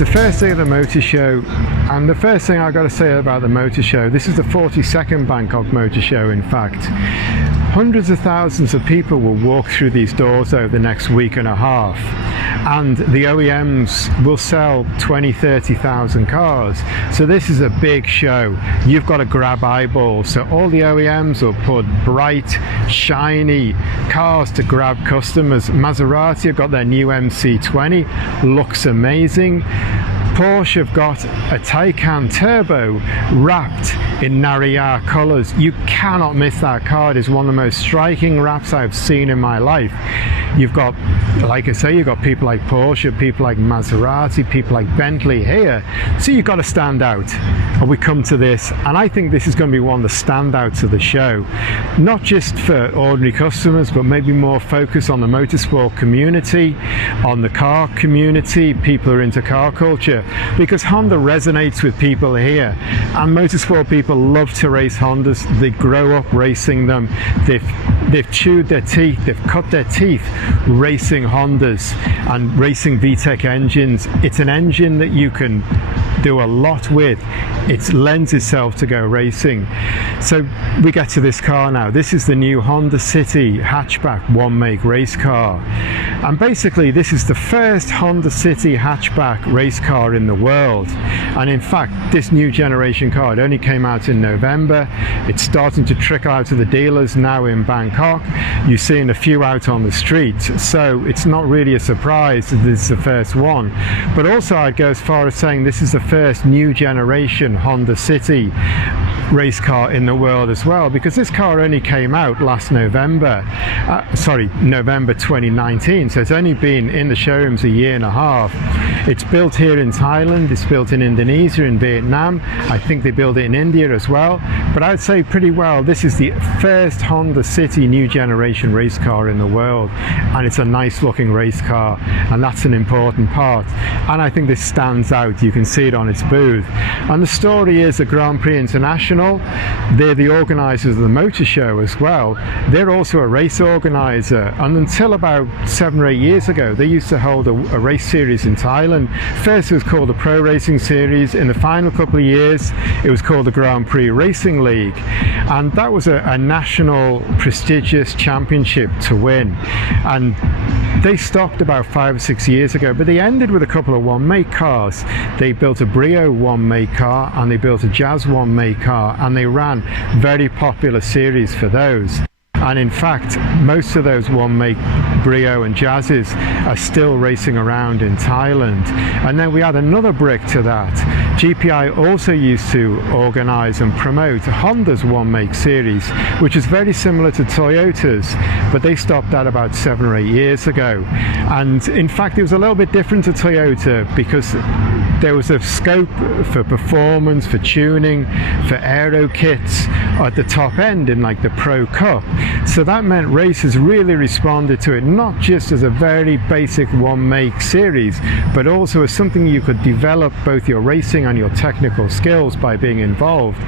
the first day of the motor show, and the first thing I've got to say about the motor show, this is the 42nd Bangkok Motor Show in fact. Hundreds of thousands of people will walk through these doors over the next week and a half, and the OEMs will sell 20,000-30,000 cars. So this is a big show. You've got to grab eyeballs. So all the OEMs will put bright, shiny cars to grab customers. Maserati have got their new MC20, looks amazing. Porsche have got a Taycan Turbo wrapped in RAAT colours. You cannot miss that car. It is one of the most striking wraps I've seen in my life. You've got, like I say, you've got people like Porsche, people like Maserati, people like Bentley here. So you've got to stand out. And we come to this, and I think this is going to be one of the standouts of the show. Not just for ordinary customers, but maybe more focus on the motorsport community, on the car community, people who are into car culture, because Honda resonates with people here, and motorsport people love to race Hondas. They grow up racing them. They've chewed their teeth, they've cut their teeth racing Hondas and racing VTEC engines. It's an engine that you can do a lot with. It lends itself to go racing. So we get to this car now. This is the new Honda City Hatchback one make race car, and basically this is the first Honda City Hatchback race car in the world. And in fact, this new generation car, it only came out in November. It's starting to trickle out to the dealers now in Bangkok. You're seeing a few out on the street, so it's not really a surprise that this is the first one. But also I'd go as far as saying this is the first new generation Honda City race car in the world as well, because this car only came out last November, November 2019, so it's only been in the showrooms a year and a half. It's built here in Thailand, it's built in Indonesia, in Vietnam, I think they build it in India as well, but I'd say pretty well this is the first Honda City new generation race car in the world, and it's a nice looking race car, and that's an important part, and I think this stands out. You can see it on its booth. And the story is the Grand Prix International, they're the organisers of the motor show as well. They're also a race organiser, and until about 7 or 8 years ago they used to hold a race series in Thailand. First it was called the Pro Racing Series. In the final couple of years it was called the Grand Prix Racing League, and that was a national prestigious championship to win. And they stopped about 5 or 6 years ago, but they ended with a couple of one make cars. They built a Brio one make car and they built a Jazz one make car, and they ran very popular series for those. And in fact, most of those one make Brio and Jazzes are still racing around in Thailand. And then we add another brick to that. GPI also used to organise and promote Honda's one make series, which is very similar to Toyota's, but they stopped that about 7 or 8 years ago. And in fact it was a little bit different to Toyota, because there was a scope for performance, for tuning, for aero kits at the top end in like the Pro Cup. So that meant racers really responded to it, not just as a very basic one make series, but also as something you could develop both your racing and your technical skills by being involved.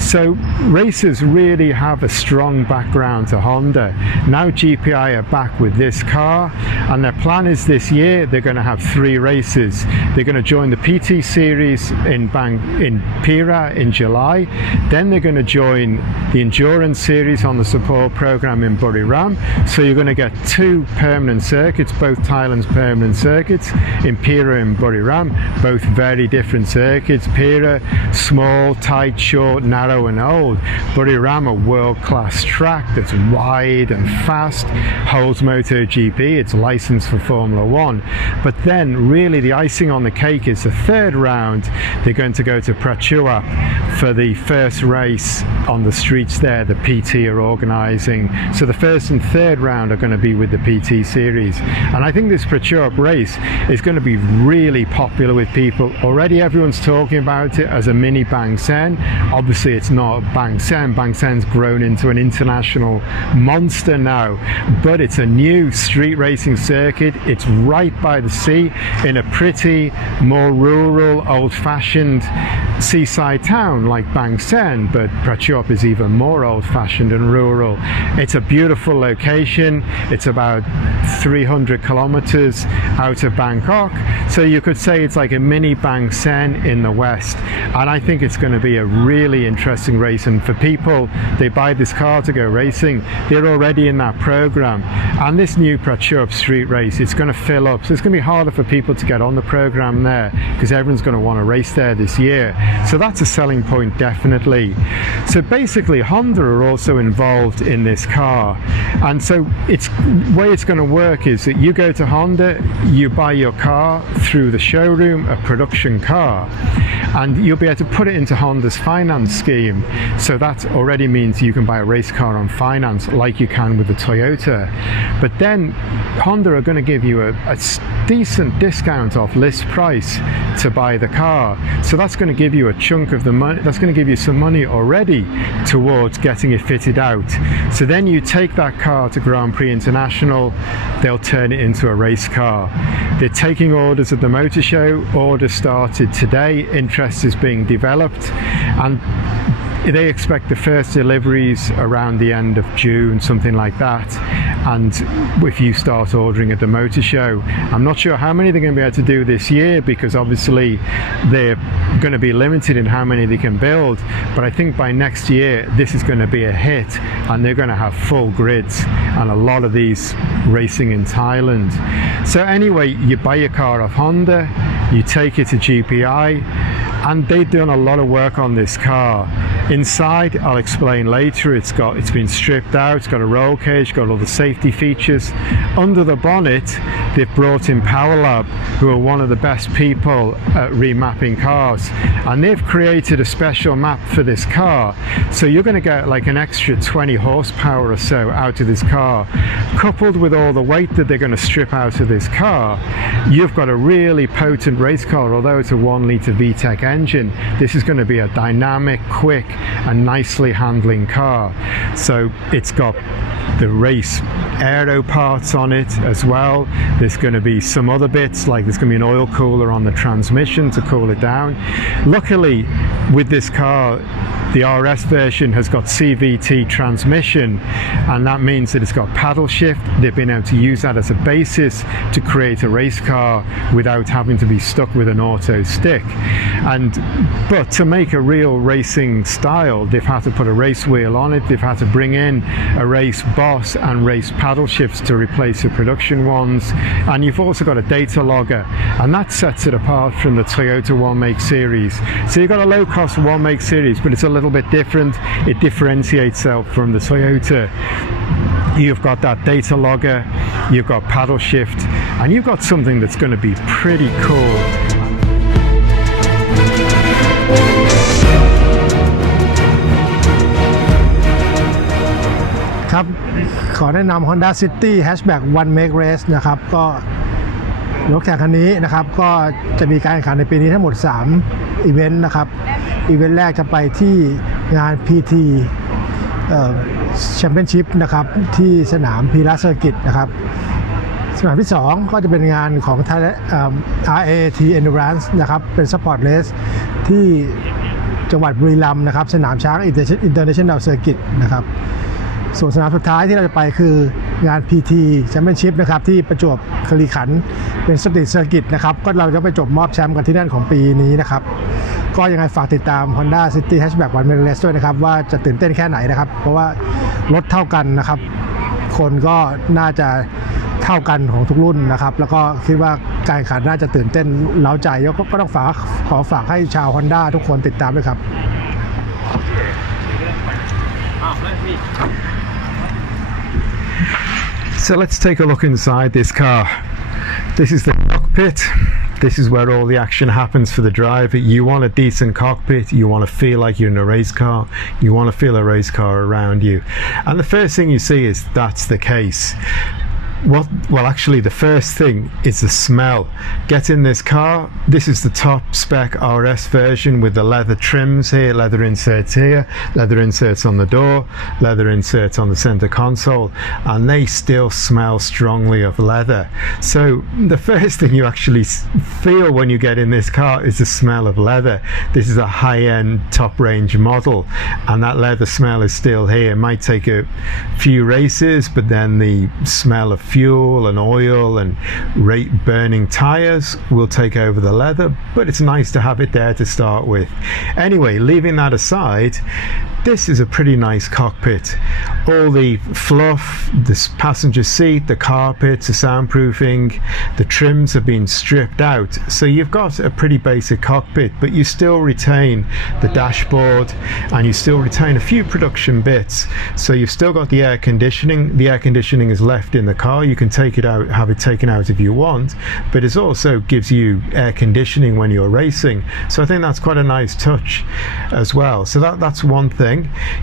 So racers really have a strong background to Honda. Now GPI are back with this car, and their plan is this year they're going to have 3 races. They're going to join the PT series in Bira in July, then they're going to join the endurance series on the support program in Buriram. So you're going to get 2 permanent circuits, both Thailand's permanent circuits, in Bira and Buriram, both very different circuits. Bira, small, tight, short, narrow and old. Buriram, a world-class track that's wide and fast, holds MotoGP, it's licensed for Formula 1. But then really the icing on the cake is the 3rd round. They're going to go to Prachuap for the first race on the streets there the PT are organising. So the 1st and 3rd round are going to be with the PT series, and I think this Prachuap race is going to be really popular with people. Already everyone's talking about it as a mini Bang Sen. Obviously it's not Bang Sen. Bang Sen's grown into an international monster now, but it's a new street racing circuit. It's right by the sea in a pretty, more rural rural, old-fashioned seaside town like Bang Sen, but Prachuap is even more old-fashioned and rural. It's a beautiful location. It's about 300 kilometers out of Bangkok, so you could say it's like a mini Bang Sen in the west, and I think it's going to be a really interesting race. And for people, they buy this car to go racing, they're already in that program, and this new Prachuap street race, it's going to fill up, so it's going to be harder for people to get on the program there because everyone's going to want to race there this year. So that's a selling point, definitely. So basically Honda are also involved in this car, and so it's way it's going to work is that you go to Honda, you buy your car through the showroom, a production car, and you'll be able to put it into Honda's finance scheme. So that already means you can buy a race car on finance like you can with the Toyota. But then Honda are going to give you a decent discount off list price to buy the car. So that's going to give you a chunk of the money, that's going to give you some money already towards getting it fitted out. So then you take that car to Grand Prix International, they'll turn it into a race car. They're taking orders at the motor show. Orders started today. Interest is being developed, and they expect the first deliveries around the end of June, something like that. And if you start ordering at the motor show, I'm not sure how many they're going to be able to do this year, because obviously they're going to be limited in how many they can build, but I think by next year this is going to be a hit, and they're going to have full grids and a lot of these racing in Thailand. So anyway, you buy your car off Honda, you take it to GPI, and they've done a lot of work on this car. Inside, I'll explain later, it's been stripped out, it's got a roll cage, got all the safety features. Under the bonnet, they've brought in PowerLab, who are one of the best people at remapping cars, and they've created a special map for this car. So you're going to get like an extra 20 horsepower or so out of this car, coupled with all the weight that they're going to strip out of this car. You've got a really potent race car. Although it's a 1-litre VTEC engine, this is going to be a dynamic, quick and nicely handling car. So it's got the race aero parts on it as well. There's going to be some other bits, like there's going to be an oil cooler on the transmission to cool it down. Luckily with this car, the RS version has got CVT transmission, and that means that it's got paddle shift. They've been able to use that as a basis to create a race car without having to be stuck with an auto stick. But to make a real racing style, they've had to put a race wheel on it, they've had to bring in a race boss and race paddle shifts to replace the production ones, and you've also got a data logger, and that sets it apart from the Toyota 1 Make series. So you've got a low cost 1 Make series, but it's a little bit different. It differentiates itself from the Toyota. You've got that data logger, you've got paddle shift, and you've got something that's going to be pretty cool.ครับขอแนะนำ Honda City Hatchback 1 Make Race นะครับก็รถแข่งคันนี้นะครับก็จะมีการแข่งขันในปีนี้ทั้งหมด3อีเวนต์นะครับอีเวนต์แรกจะไปที่งาน PT Championship นะครับที่สนาม Bira Circuit นะครับสนามที่2ก็จะเป็นงานของ RAAT Endurance นะครับเป็น Sport Race ที่จังหวัดบุรีรัมย์นะครับสนามช้าง International Circuit นะครับส่วนสนามสุดท้ายที่เราจะไปคืองาน PT Championship นะครับที่ประจวบคีรีขันธ์เป็นสตรีทเซอร์กิตนะครับก็เราจะไปจบมอบแชมป์กันที่นั่นของปีนี้นะครับก็ยังไงฝากติดตาม Honda City Hatchback 1 Make Race ด้วยนะครับว่าจะตื่นเต้นแค่ไหนนะครับเพราะว่ารถเท่ากันนะครับคนก็น่าจะเท่ากันของทุกรุ่นนะครับแล้วก็คิดว่าการแข่งขันน่าจะตื่นเต้นเร้าใจก็ต้องขอฝากให้ชาว Honda ทุกคนติดตามด้วยครับ So let's take a look inside this car. This is the cockpit. This is where all the action happens for the driver. You want a decent cockpit, you want to feel like you're in a race car, you want to feel a race car around you. And the first thing you see is that's the case. well, actually, the first thing is the smell. Get in this car. This is the top spec RS version with the leather trims here, leather inserts here, leather inserts on the door, leather inserts on the center console, and they still smell strongly of leather. So the first thing you actually feel when you get in this car is the smell of leather. This is a high-end top range model, and that leather smell is still here. It might take a few races, but then the smell of fuel and oil and burning tires will take over the leather, but it's nice to have it there to start with. Anyway, leaving that aside, this is a pretty nice cockpit. All the fluff, this passenger seat, the carpets, the soundproofing, the trims have been stripped out. So you've got a pretty basic cockpit, but you still retain the dashboard and you still retain a few production bits. So you've still got the air conditioning. The air conditioning is left in the car. You can take it out, have it taken out if you want, but it also gives you air conditioning when you're racing. So I think that's quite a nice touch as well. So that's one thing.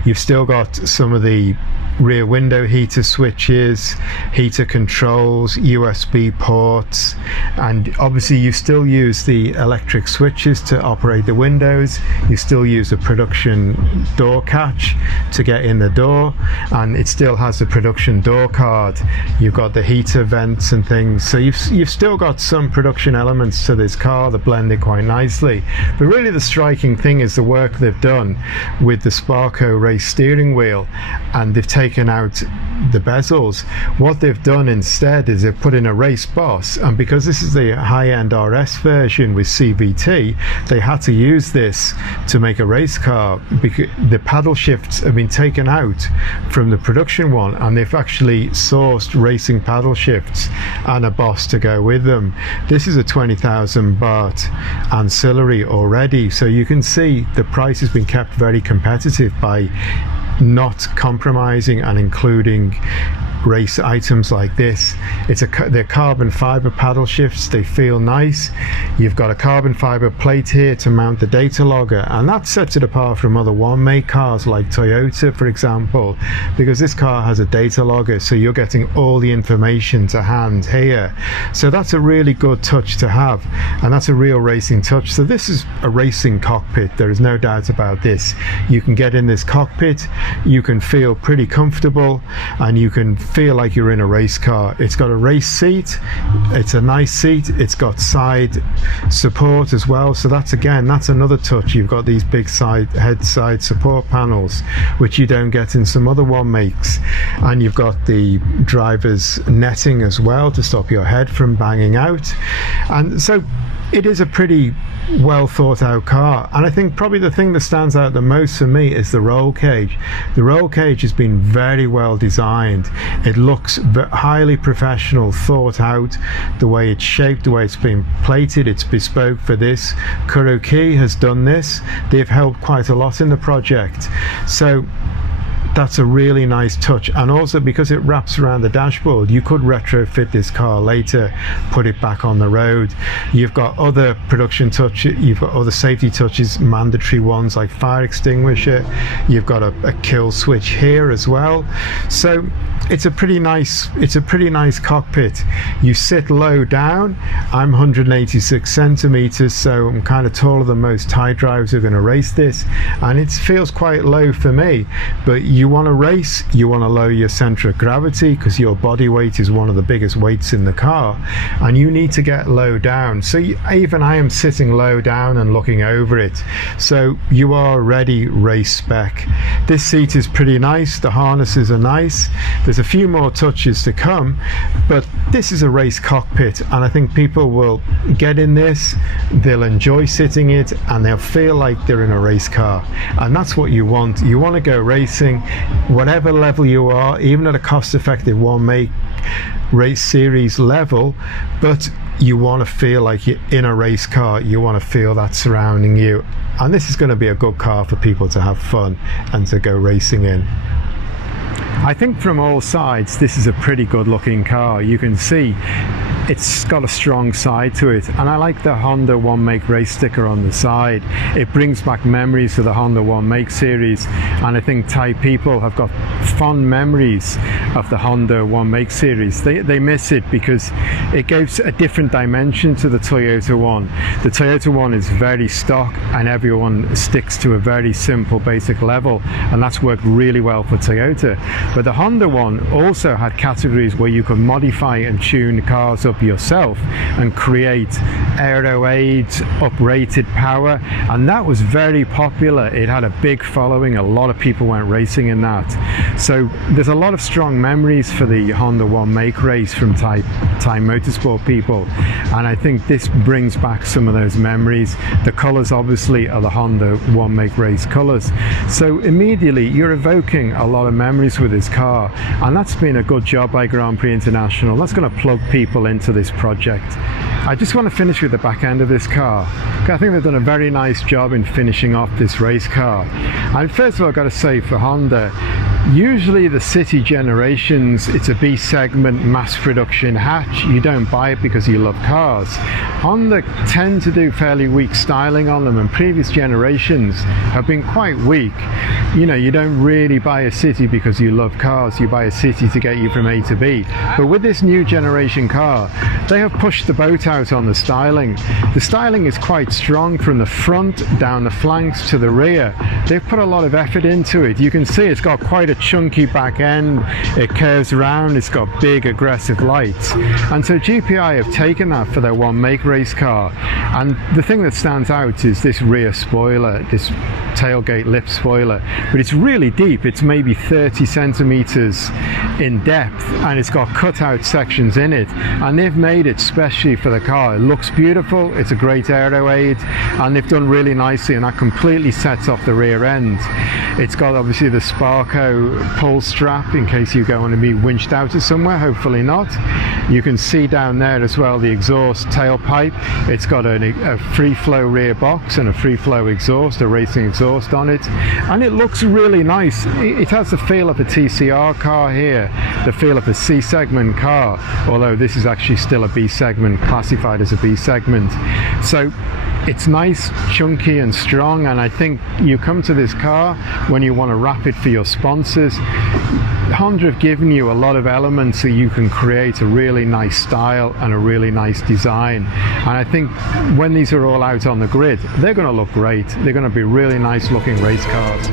You've still got some of the rear window heater switches, heater controls, USB ports, and obviously you still use the electric switches to operate the windows. You still use a production door catch to get in the door, and it still has the production door card. You've got the heater vents and things, so you've still got some production elements to this car that blend it quite nicely. But really the striking thing is the work they've done with the Sparco race steering wheel, and they've taken out the bezels. What they've done instead is they've put in a race boss, and because this is the high-end RS version with CVT, they had to use this to make a race car, because the paddle shifts have been taken out from the production one, and they've actually sourced racing paddle shifts and a boss to go with them. This is a 20,000 baht ancillary already, so you can see the price has been kept very competitive by not compromising and including race items like this. They're carbon fiber paddle shifts. They feel nice. You've got a carbon fiber plate here to mount the data logger, and that sets it apart from other one-make cars like Toyota, for example, because this car has a data logger, so you're getting all the information to hand here. So that's a really good touch to have, and that's a real racing touch. So this is a racing cockpit. There is no doubt about this. You can get in this cockpit, you can feel pretty comfortable, and you can feel like you're in a race car. It's got a race seat. It's a nice seat. It's got side support as well. So that's another touch. You've got these big side support panels, which you don't get in some other one makes. And you've got the driver's netting as well to stop your head from banging out. And so it is a pretty well thought out car, and I think probably the thing that stands out the most for me is the roll cage. The roll cage has been very well designed. It looks highly professional, thought out, the way it's shaped, the way it's been plated. It's bespoke for this. Kuroki has done this. They've helped quite a lot in the project, so that's a really nice touch. And also because it wraps around the dashboard, you could retrofit this car later, put it back on the road. You've got other production touches, you've got other safety touches, mandatory ones like fire extinguisher. You've got a kill switch here as well. So it's a pretty nice cockpit. You sit low down. I'm 186 centimeters, so I'm kind of taller than most Thai drivers who are going to race this, and it feels quite low for me. But you want to race, you want to lower your center of gravity, because your body weight is one of the biggest weights in the car, and you need to get low down. So even I am sitting low down and looking over it, so you are already race spec. This seat is pretty nice. The harnesses are nice. There's a few more touches to come, but this is a race cockpit, and I think people will get in this, they'll enjoy sitting it, and they'll feel like they're in a race car. And that's what you want. You want to go racing, whatever level you are, even at a cost-effective one-make race series level, but you want to feel like you're in a race car. You want to feel that surrounding you, and this is going to be a good car for people to have fun and to go racing in. I think from all sides this is a pretty good looking car. You can see it's got a strong side to it, and I like the Honda One Make race sticker on the side. It brings back memories of the Honda One Make series, and I think Thai people have got fond memories of the Honda One Make series. They miss it because it gives a different dimension to the Toyota One. The Toyota One is very stock, and everyone sticks to a very simple basic level, and that's worked really well for Toyota. But the Honda One also had categories where you could modify and tune cars up yourself and create aero aids, uprated power, and that was very popular. It had a big following, a lot of people went racing in that. So there's a lot of strong memories for the Honda One Make race from Thai motorsport people, and I think this brings back some of those memories. The colours obviously are the Honda One Make race colours, so immediately you're evoking a lot of memories with this car, and that's been a good job by Grand Prix International. That's going to plug people into this project. I just want to finish with the back end of this car. I think they've done a very nice job in finishing off this race car. And first of all, I've got to say for Honda, usually the City generations, it's a B segment mass production hatch. You don't buy it because you love cars. Honda tend to do fairly weak styling on them, and previous generations have been quite weak. You know, you don't really buy a City because you love cars, you buy a City to get you from A to B. But with this new generation car, they have pushed the boat out on the styling. The styling is quite strong from the front, down the flanks to the rear. They've put a lot of effort into it. You can see it's got quite a chunky back end, it curves around, it's got big aggressive lights. And so GPI have taken that for their One Make race car. And the thing that stands out is this rear spoiler, this tailgate lip spoiler, but it's really deep. It's maybe 30 centimeters in depth, and it's got cutout sections in it, and they've made it specially for the car. It looks beautiful, it's a great aero aid, and they've done really nicely, and that completely sets off the rear end. It's got obviously the Sparco pull strap in case you go on to be winched out to somewhere, hopefully not. You can see down there as well the exhaust tailpipe. It's got a free flow rear box and a free flow exhaust, a racing exhaust on it, and it looks really nice. It has the feel of a TCR car here, the feel of a C segment car, although this is actually still a B segment, classified as a B segment. So it's nice, chunky and strong, and I think you come to this car when you want to wrap it for your sponsors. Honda have given you a lot of elements so you can create a really nice style and a really nice design, and I think when these are all out on the grid, they're going to look great. They're going to be really nice looking race cars.